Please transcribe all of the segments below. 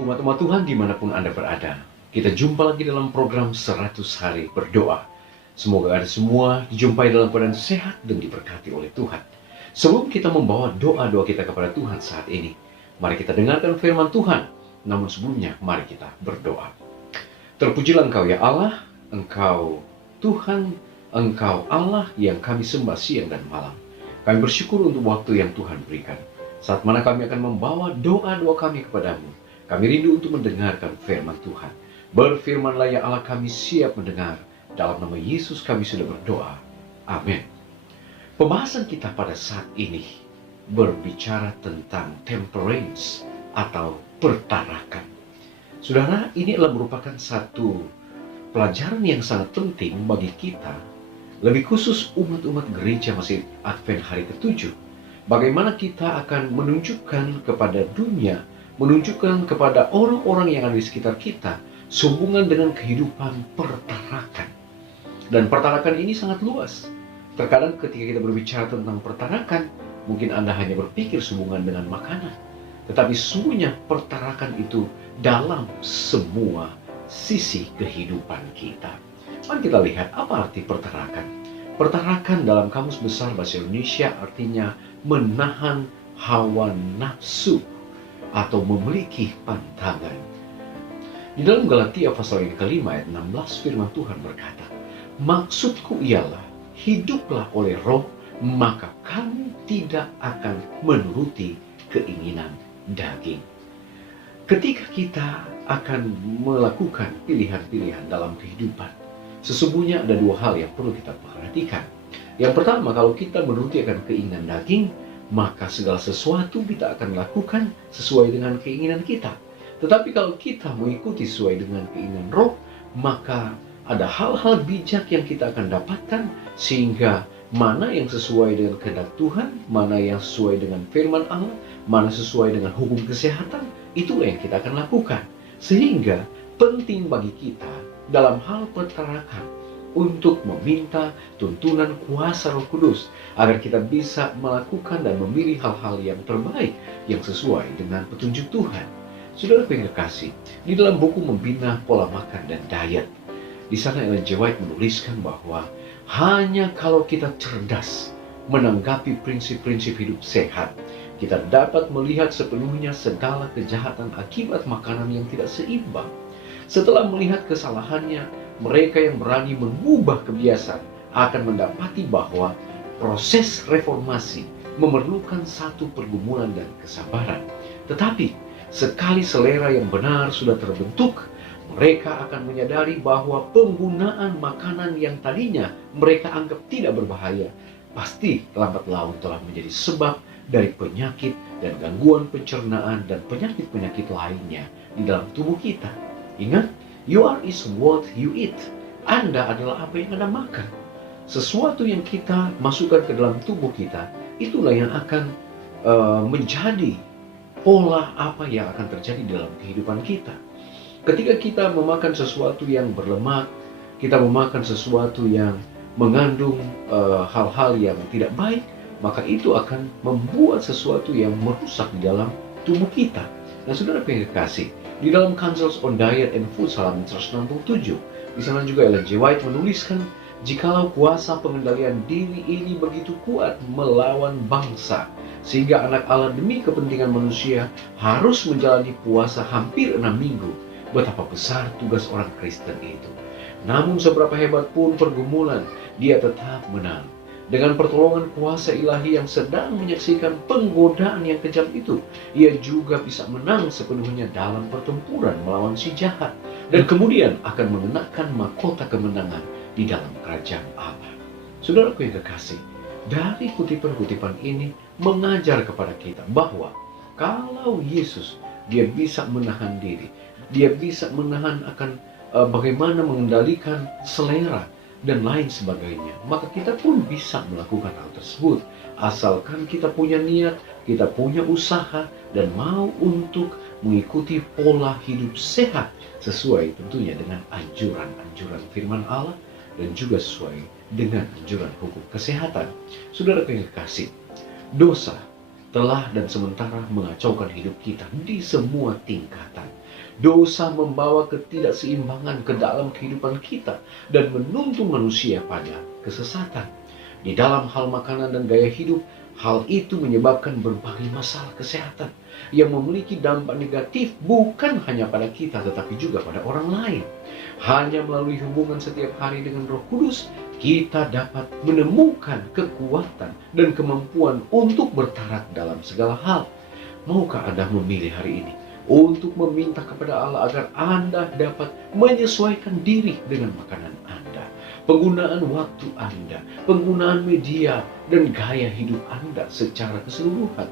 Umat-umat Tuhan dimanapun Anda berada, kita jumpa lagi dalam program 100 Hari Berdoa. Semoga Anda semua dijumpai dalam keadaan sehat dan diberkati oleh Tuhan. Sebelum kita membawa doa-doa kita kepada Tuhan saat ini, mari kita dengarkan firman Tuhan. Namun sebelumnya, mari kita berdoa. Terpujilah Engkau ya Allah, Engkau Tuhan, Engkau Allah yang kami sembah siang dan malam. Kami bersyukur untuk waktu yang Tuhan berikan. Saat mana kami akan membawa doa-doa kami kepadamu, kami rindu untuk mendengarkan firman Tuhan. Berfirmanlah ya Allah, kami siap mendengar. Dalam nama Yesus kami sudah berdoa. Amin. Pembahasan kita pada saat ini berbicara tentang temperance atau pertarakan. Saudara, ini adalah merupakan satu pelajaran yang sangat penting bagi kita, lebih khusus umat-umat gereja Masjid Advent hari ke-7. Bagaimana kita akan menunjukkan kepada dunia, menunjukkan kepada orang-orang yang ada di sekitar kita sehubungan dengan kehidupan pertarakan. Dan pertarakan ini sangat luas. Terkadang ketika kita berbicara tentang pertarakan, mungkin Anda hanya berpikir sehubungan dengan makanan. Tetapi sesungguhnya pertarakan itu dalam semua sisi kehidupan kita. Mari kita lihat apa arti pertarakan. Pertarakan dalam Kamus Besar Bahasa Indonesia artinya menahan hawa nafsu atau memiliki pantangan. Di dalam Galatia pasal yang kelima ayat 16 firman Tuhan berkata, maksudku ialah hiduplah oleh roh, maka kamu tidak akan menuruti keinginan daging. Ketika kita akan melakukan pilihan-pilihan dalam kehidupan, sesungguhnya ada dua hal yang perlu kita perhatikan. Yang pertama, kalau kita menuruti akan keinginan daging, maka segala sesuatu kita akan lakukan sesuai dengan keinginan kita. Tetapi kalau kita mengikuti sesuai dengan keinginan roh, maka ada hal-hal bijak yang kita akan dapatkan, sehingga mana yang sesuai dengan kehendak Tuhan, mana yang sesuai dengan firman Allah, mana sesuai dengan hukum kesehatan, itulah yang kita akan lakukan. Sehingga penting bagi kita dalam hal pertarakan untuk meminta tuntunan kuasa Roh Kudus agar kita bisa melakukan dan memilih hal-hal yang terbaik yang sesuai dengan petunjuk Tuhan. Saudara yang kekasih, di dalam buku Membina Pola Makan dan Diet, di sana Ellen G. White menuliskan bahwa hanya kalau kita cerdas menanggapi prinsip-prinsip hidup sehat, kita dapat melihat sepenuhnya segala kejahatan akibat makanan yang tidak seimbang. Setelah melihat kesalahannya, mereka yang berani mengubah kebiasaan akan mendapati bahwa proses reformasi memerlukan satu pergumulan dan kesabaran. Tetapi sekali selera yang benar sudah terbentuk, mereka akan menyadari bahwa penggunaan makanan yang tadinya mereka anggap tidak berbahaya, pasti lambat laun telah menjadi sebab dari penyakit dan gangguan pencernaan dan penyakit-penyakit lainnya di dalam tubuh kita. Ingat, you are is what you eat. Anda adalah apa yang Anda makan. Sesuatu yang kita masukkan ke dalam tubuh kita, itulah yang akan menjadi pola apa yang akan terjadi dalam kehidupan kita. Ketika kita memakan sesuatu yang berlemak, kita memakan sesuatu yang mengandung hal-hal yang tidak baik, maka itu akan membuat sesuatu yang merusak di dalam tubuh kita. Nah, saudara yang kekasih, di dalam Counsels on Diet and Food halaman 167, di sana juga Ellen G. White menuliskan, jikalau kuasa pengendalian diri ini begitu kuat melawan bangsa, sehingga anak Allah demi kepentingan manusia harus menjalani puasa hampir 6 minggu, betapa besar tugas orang Kristen itu. Namun seberapa hebat pun pergumulan, dia tetap menang. Dengan pertolongan kuasa ilahi yang sedang menyaksikan penggodaan yang kejam itu, ia juga bisa menang sepenuhnya dalam pertempuran melawan si jahat, dan kemudian akan mengenakan mahkota kemenangan di dalam kerajaan Allah. Saudaraku yang kekasih, dari kutipan-kutipan ini mengajar kepada kita bahwa kalau Yesus, dia bisa menahan diri, dia bisa menahan akan bagaimana mengendalikan selera dan lain sebagainya, maka kita pun bisa melakukan hal tersebut, asalkan kita punya niat, kita punya usaha, dan mau untuk mengikuti pola hidup sehat sesuai tentunya dengan anjuran-anjuran firman Allah dan juga sesuai dengan anjuran hukum kesehatan. Saudara yang kekasih, dosa telah dan sementara mengacaukan hidup kita di semua tingkatan. Dosa membawa ketidakseimbangan ke dalam kehidupan kita dan menuntun manusia pada kesesatan. Di dalam hal makanan dan gaya hidup, hal itu menyebabkan berbagai masalah kesehatan yang memiliki dampak negatif bukan hanya pada kita tetapi juga pada orang lain. Hanya melalui hubungan setiap hari dengan Roh Kudus, kita dapat menemukan kekuatan dan kemampuan untuk bertarak dalam segala hal. Maukah Anda memilih hari ini untuk meminta kepada Allah agar Anda dapat menyesuaikan diri dengan makanan Anda, penggunaan waktu Anda, penggunaan media, dan gaya hidup Anda secara keseluruhan?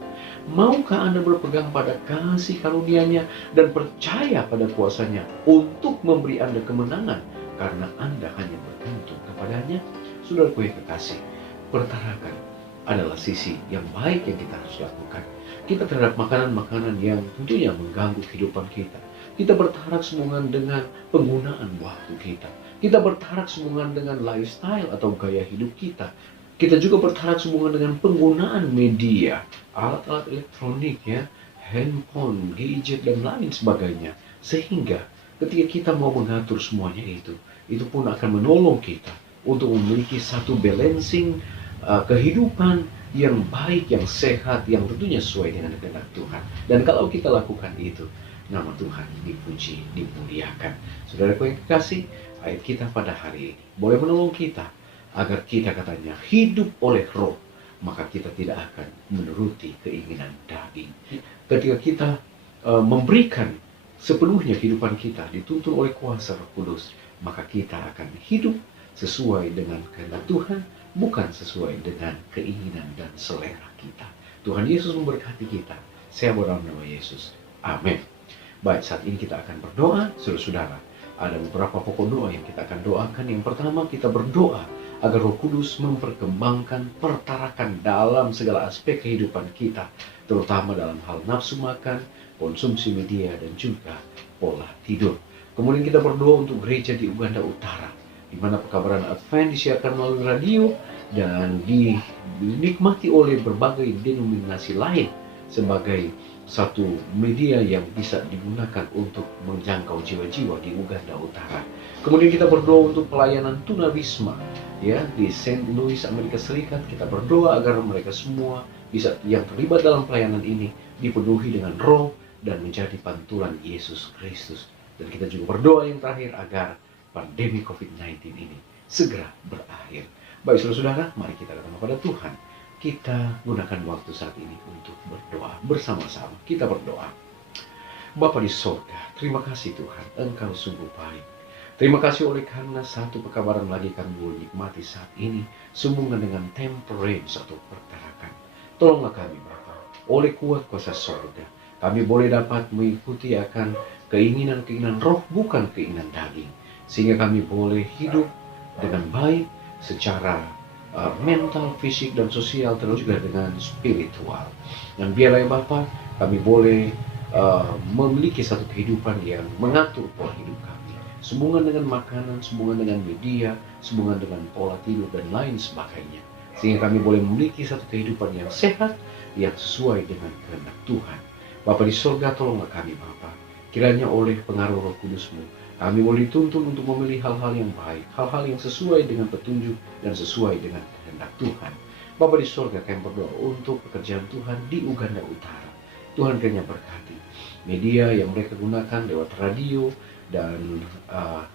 Maukah Anda berpegang pada kasih karunia-Nya dan percaya pada kuasa-Nya untuk memberi Anda kemenangan karena Anda hanya bergantung kepadanya? Saudaraku yang kekasih, pertarakan adalah sisi yang baik yang kita harus lakukan. Kita terhadap makanan-makanan yang tentunya mengganggu kehidupan kita. Kita bertarak sehubungan dengan penggunaan waktu kita. Kita bertarak sehubungan dengan lifestyle atau gaya hidup kita. Kita juga bertarak sehubungan dengan penggunaan media, alat-alat elektronik, handphone, gadget, dan lain sebagainya. Sehingga ketika kita mau mengatur semuanya itu pun akan menolong kita untuk memiliki satu balancing kehidupan yang baik, yang sehat, yang tentunya sesuai dengan kehendak Tuhan. Dan kalau kita lakukan itu, nama Tuhan dipuji, dimuliakan. Saudaraku yang kekasih, ayat kita pada hari ini boleh menolong kita agar kita katanya hidup oleh Roh, maka kita tidak akan menuruti keinginan daging. Ketika kita memberikan sepenuhnya kehidupan kita dituntun oleh kuasa Roh Kudus, maka kita akan hidup sesuai dengan kehendak Tuhan, bukan sesuai dengan keinginan dan selera kita. Tuhan Yesus memberkati kita. Saya berdoa nama Yesus. Amin. Baik, saat ini kita akan berdoa, saudara-saudara. Ada beberapa pokok doa yang kita akan doakan. Yang pertama, kita berdoa agar Roh Kudus memperkembangkan pertarakan dalam segala aspek kehidupan kita, terutama dalam hal nafsu makan, konsumsi media, dan juga pola tidur. Kemudian kita berdoa untuk gereja di Uganda Utara, di mana pekabaran Advent disiarkan melalui radio dan dinikmati oleh berbagai denominasi lain sebagai satu media yang bisa digunakan untuk menjangkau jiwa-jiwa di Uganda Utara. Kemudian kita berdoa untuk pelayanan tunawisma di St. Louis, Amerika Serikat. Kita berdoa agar mereka semua bisa yang terlibat dalam pelayanan ini dipenuhi dengan Roh dan menjadi pantulan Yesus Kristus. Dan kita juga berdoa yang terakhir agar pandemi COVID-19 ini segera berakhir. Baik saudara-saudara, mari kita datang kepada Tuhan. Kita gunakan waktu saat ini untuk berdoa bersama-sama. Kita berdoa. Bapa di sorga, terima kasih Tuhan, Engkau sungguh baik. Terima kasih oleh karena satu pekabaran lagi kami boleh nikmati saat ini, sehubungan dengan temperance atau pertarakan. Tolonglah kami Bapa, oleh kuat kuasa sorga, kami boleh dapat mengikuti akan keinginan-keinginan roh, bukan keinginan daging. Sehingga kami boleh hidup dengan baik secara mental, fisik, dan sosial, terus juga dengan spiritual. Dan biarlah ya Bapa, kami boleh memiliki satu kehidupan yang mengatur pola hidup kami, sehubungan dengan makanan, sehubungan dengan media, sehubungan dengan pola tidur, dan lain sebagainya. Sehingga kami boleh memiliki satu kehidupan yang sehat, yang sesuai dengan kehendak Tuhan. Bapa di surga, tolonglah kami Bapa, kiranya oleh pengaruh Roh Kudus-Mu, kami boleh dituntun untuk memilih hal-hal yang baik, hal-hal yang sesuai dengan petunjuk dan sesuai dengan kehendak Tuhan. Bapa di surga, kami berdoa untuk pekerjaan Tuhan di Uganda Utara. Tuhan kiranya berkati media yang mereka gunakan lewat radio dan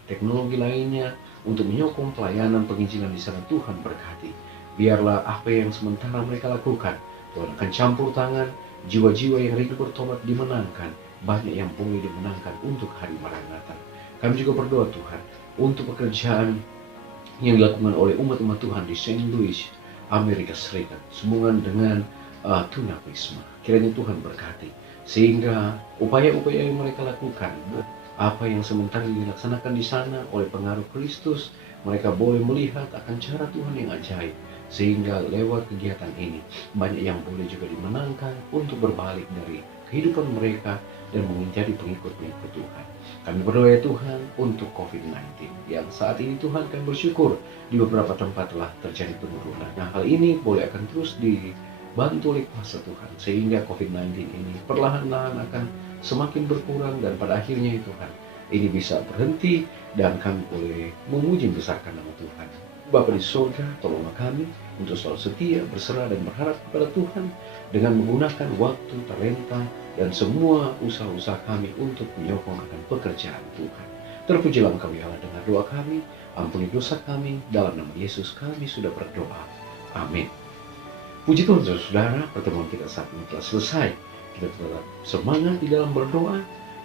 teknologi lainnya untuk menyokong pelayanan penginjilan di sana. Tuhan berkati. Biarlah apa yang sementara mereka lakukan, Tuhan akan campur tangan, jiwa-jiwa yang rindu bertobat dimenangkan, banyak yang boleh dimenangkan untuk hari Maranatha. Kami juga berdoa Tuhan untuk pekerjaan yang dilakukan oleh umat-umat Tuhan di St. Louis, Amerika Serikat, sehubungan dengan tunawisma. Kiranya Tuhan berkati, sehingga upaya-upaya yang mereka lakukan, apa yang sementara dilaksanakan di sana oleh pengaruh Kristus, mereka boleh melihat akan cara Tuhan yang ajaib. Sehingga lewat kegiatan ini, banyak yang boleh juga dimenangkan untuk berbalik dari kehidupan mereka dan menjadi pengikut-pengikut Tuhan. Kami berdoa ya Tuhan untuk COVID-19 yang saat ini Tuhan kami bersyukur di beberapa tempat telah terjadi penurunan. Nah, hal ini boleh akan terus bantu oleh kuasa Tuhan, sehingga COVID-19 ini perlahan-lahan akan semakin berkurang, dan pada akhirnya Tuhan, ini bisa berhenti, dan kami boleh memuji besarkan nama Tuhan. Bapa di surga, tolonglah kami untuk selalu setia, berserah, dan berharap kepada Tuhan, dengan menggunakan waktu, talenta, dan semua usaha-usaha kami untuk menyokong akan pekerjaan Tuhan. Terpujilah Engkau ya Allah, dengar doa kami, ampuni dosa kami, dalam nama Yesus kami sudah berdoa. Amin. Puji Tuhan saudara, pertemuan kita saat ini telah selesai. Kita tetap semangat di dalam berdoa,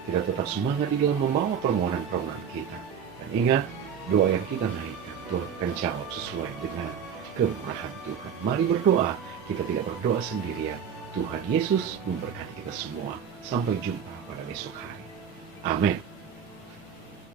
kita tetap semangat di dalam membawa permohonan-permohonan kita. Dan ingat, doa yang kita naikkan, Tuhan akan jawab sesuai dengan kemurahan Tuhan. Mari berdoa, kita tidak berdoa sendirian. Tuhan Yesus memberkati kita semua. Sampai jumpa pada besok hari. Amin.